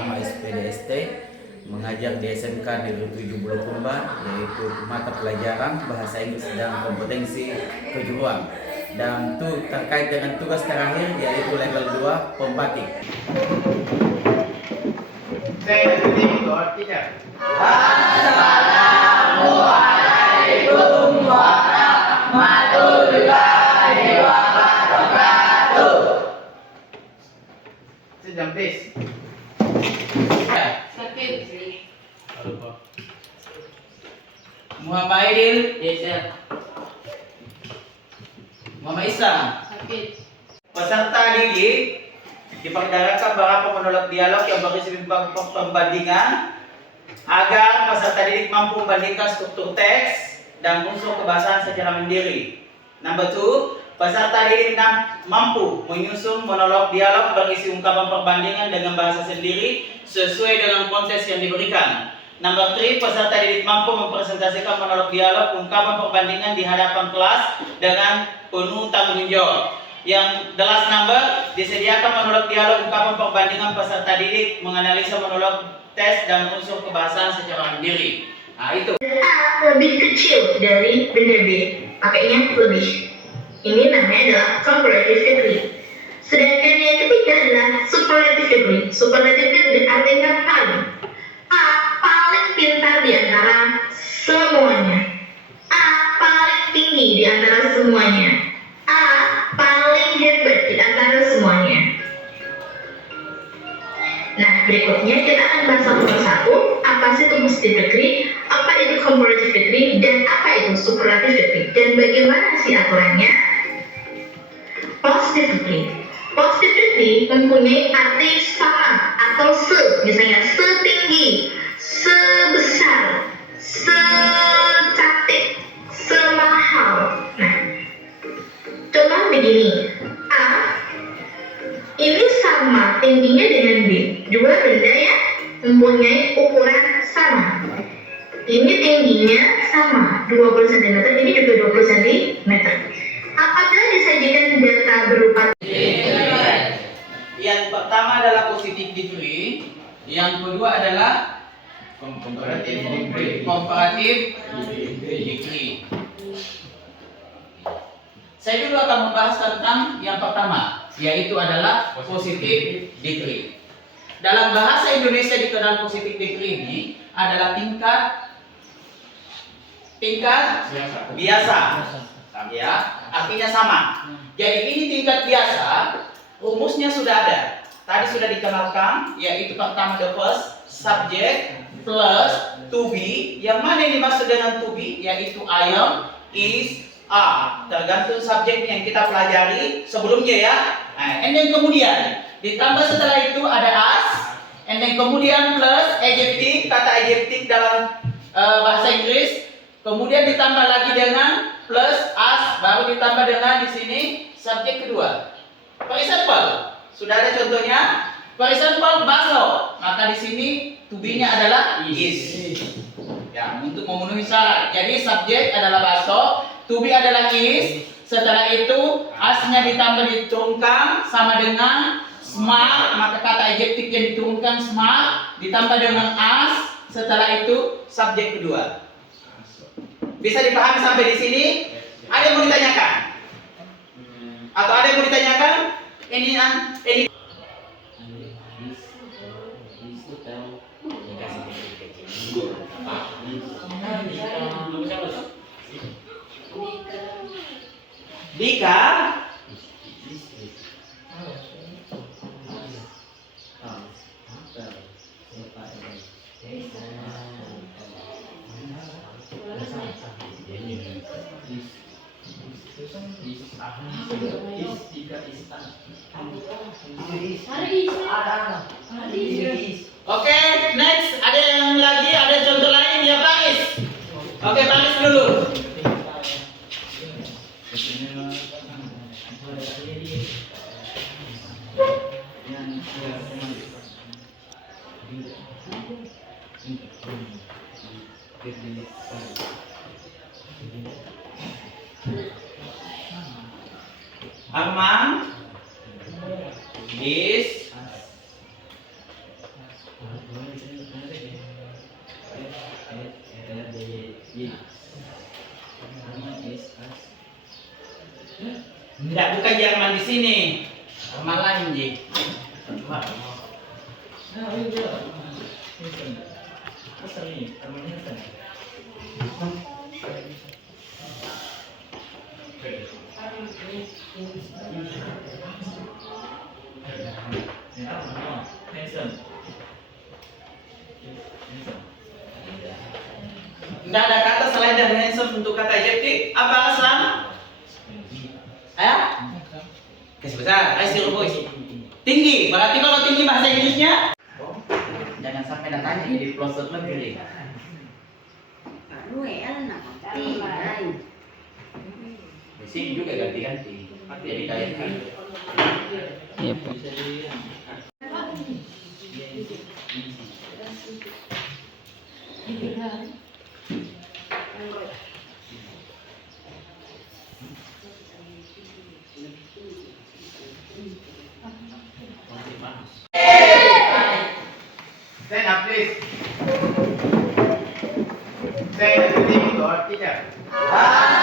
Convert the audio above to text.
Pratama SPDST, mengajar di SMK Negeri 7 Bulukumba, yaitu mata pelajaran Bahasa Inggris dan Kompetensi Kejuruan. Dan terkait dengan tugas terakhir yaitu level 2 pembatik. Assalamualaikum warahmatullahi wabarakatuh. Sejam tes. Sakit. Muhammad Aidil, Yes, sir. Muhammad Isam. Sakit. Peserta didik diperkenalkan beberapa menolak dialog yang berisi pembandingan agar peserta didik mampu membandingkan struktur teks dan unsur kebahasaan secara mandiri. Number 2, peserta didik mampu menyusun monolog dialog berisi ungkapan perbandingan dengan bahasa sendiri sesuai dengan konteks yang diberikan. Number 3, peserta didik mampu mempresentasikan monolog dialog ungkapan perbandingan di hadapan kelas dengan penuh tanggung jawab. Yang the last number, disediakan monolog dialog ungkapan perbandingan peserta didik menganalisa monolog tes dan unsur kebahasaan secara mandiri. Nah, itu. A lebih kecil dari benda B, pakainya lebih. Ini namanya adalah comparative degree. Sedangkan yang ketiga adalah superlative degree. Superlative degree artinya paling. A paling pintar di antara semuanya. A paling tinggi di antara semuanya. A paling hebat di antara semuanya. Nah, berikutnya kita akan bahas satu persatu. Apa sih itu positive degree, apa itu comparative degree, dan apa itu superlative degree, dan bagaimana sih aturannya? Positive degree. Positive degree mempunyai arti sama atau misalnya setinggi, sebesar, secantik, semahal. Nah, contoh begini. A ini sama tingginya dengan B. Dua benda yang mempunyai ukuran sama. Ini tingginya sama, 20 cm, ini juga 20 cm. Apabila disajikan data berupa Yang pertama adalah positive degree, yang kedua adalah comparative degree. Saya dulu akan membahas tentang yang pertama, yaitu adalah positive degree. Dalam bahasa Indonesia dikenal positive degree ini adalah tingkat biasa. Ya, artinya sama. Jadi ini tingkat biasa, rumusnya sudah ada. Tadi sudah dikenalkan, yaitu pertama the first subject plus to be. Yang mana yang dimaksud dengan to be? Yaitu I am, is, are. Tergantung subjeknya yang kita pelajari sebelumnya ya. Nah, and then kemudian ditambah setelah itu ada as, and then kemudian plus adjective, kata adjective dalam bahasa Inggris. Kemudian ditambah lagi dengan plus as, baru ditambah dengan di sini subjek kedua. For example, sudah ada contohnya. For example, bakso. Maka di sini to be-nya adalah is. Ya, untuk memenuhi syarat. Jadi subjek adalah bakso, to be adalah is. Setelah itu as-nya ditambah diturunkan sama dengan smart, maka kata adjektif yang diturunkan smart ditambah dengan as. Setelah itu subjek kedua. Bisa dipahami sampai di sini? Ada yang mau ditanyakan? Atau ada yang mau ditanyakan? Ini Dika Oke, next. Ada yang lagi? Ada contoh lain ya, Paris? Oke, Paris dulu. Arman, is, pakai Jerman di sini. Jerman lain, Ji. Tidak ada kata selain dari handsome untuk kata adjektif. Apa Aslam? Ayo. Kasih besar. Ayo suruh boys. Tinggi. Berarti kalau tinggi bahasa Inggrisnya? Jangan sampai datanya jadi pelosot negeri. Di sini juga ganti-ganti. Jadi kayak Iya, Pak. Stand up, please. Say the name of God, teacher.